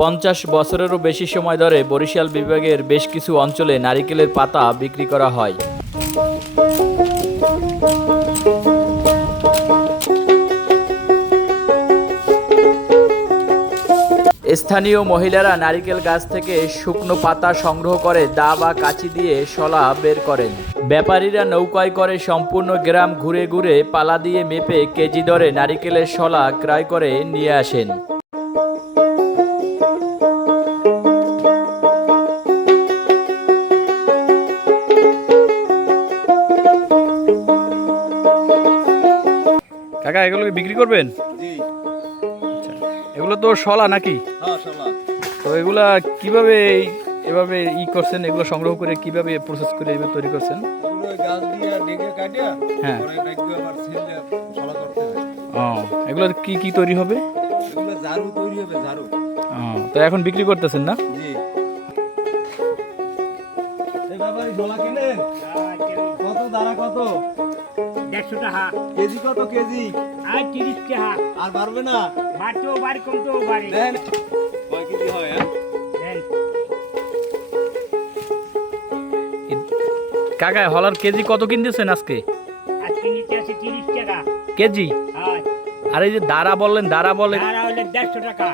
পঞ্চাশ বছরেরও বেশি সময় ধরে বরিশাল বিভাগের বেশ কিছু অঞ্চলে নারিকেলের পাতা বিক্রি করা হয়। স্থানীয় মহিলারা নারিকেল গাছ থেকে শুকনো পাতা সংগ্রহ করে দা বা কাঁচি দিয়ে শলা বের করেন। ব্যাপারীরা নৌকায় করে সম্পূর্ণ গ্রাম ঘুরে ঘুরে পালা দিয়ে মেপে কেজি দরে নারিকেলের শলা ক্রয় করে নিয়ে আসেন। কাকা এগুলো বিক্রি করবেন? এগুলো তো শলা নাকি? হ্যাঁ তো এগুলা কীভাবে এভাবে ই করছেন? এগুলো সংগ্রহ করে কীভাবে প্রসেস করে এভাবে তৈরি করছেন? হ্যাঁ। ও এগুলো কি কি তৈরি হবে? তো এখন বিক্রি করতেছেন না? কত দাঁড়া কত? দেড়শো টাকা। কেজি কত কেজি? আর তিরিশ টাকা। আর পারবে না? বাড়তেও বাড়ি কমতেও বাড়ি দেন। কয় কেজি হয় হ্যাঁ? দেন। কাকা হলার কেজি কত কিনতেছেন আজকে? আজকে নিচে আছে তিরিশ টাকা। কেজি? আর আর এই যে দাঁড়া বললেন দাঁড়া বলেন দাঁড়া হলে দেড়শো টাকা।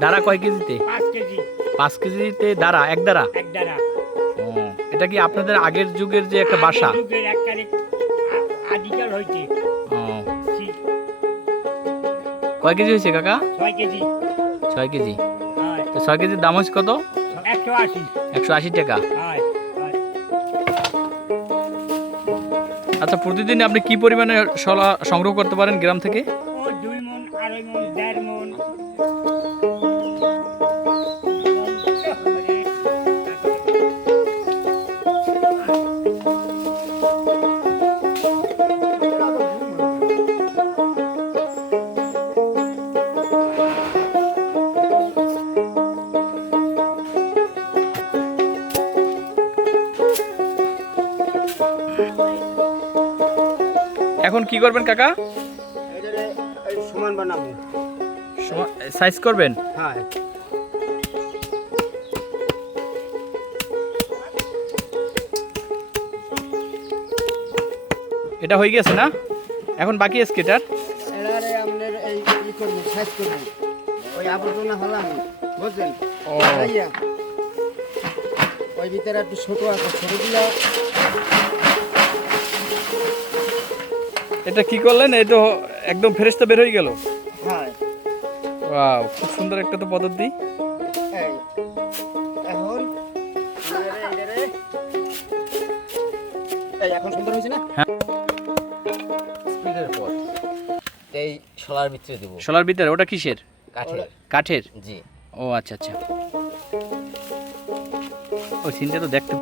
দাঁড়া কয় কেজিতে? পাঁচ কেজি। পাঁচ কেজিতে দাঁড়া এক দাঁড়া? এক দাঁড়া। ও এটা কি আপনাদের আগের যুগের যে একটা বাসা? আদিকাল হইতে ও। কয় কেজি হয়েছে কাকা? ছয় কেজি। ছয় কেজি। তো ছয় কেজির দাম হচ্ছে কত? একশো আশি। একশো আশি টাকা। আচ্ছা প্রতিদিন আপনি কি পরিমাণে শলা সংগ্রহ করতে পারেন গ্রাম থেকে? দুই মন আড়াই মন দেড় মন। এখন কি করবেন কাকা? সমান বানাবো সাইজ করবেন? হ্যাঁ। এটা হয়ে গেছে না? এখন বাকি আপনার এই ই করব সাইজ করব। ওই আবর্জনা হলাম বুঝলেন? ও। ওই ভিতরে একটু ছোট আছে ছোট দিলা এটা কি করলেন? এই তো একদম ফেরেস্তা বের হয়ে গেল। হ্যাঁ। ওয়াও খুব সুন্দর একটা তো পদ্ধতি। এখন? এই এখন সুন্দর হয়েছে না? স্পিডের পর এই শলার ভিতরে দেবো। শলার ভিতরে ওটা কিসের? কাঠে কাঠের? জি। ও আচ্ছা আচ্ছা। ওই সিনটা তো দেখতে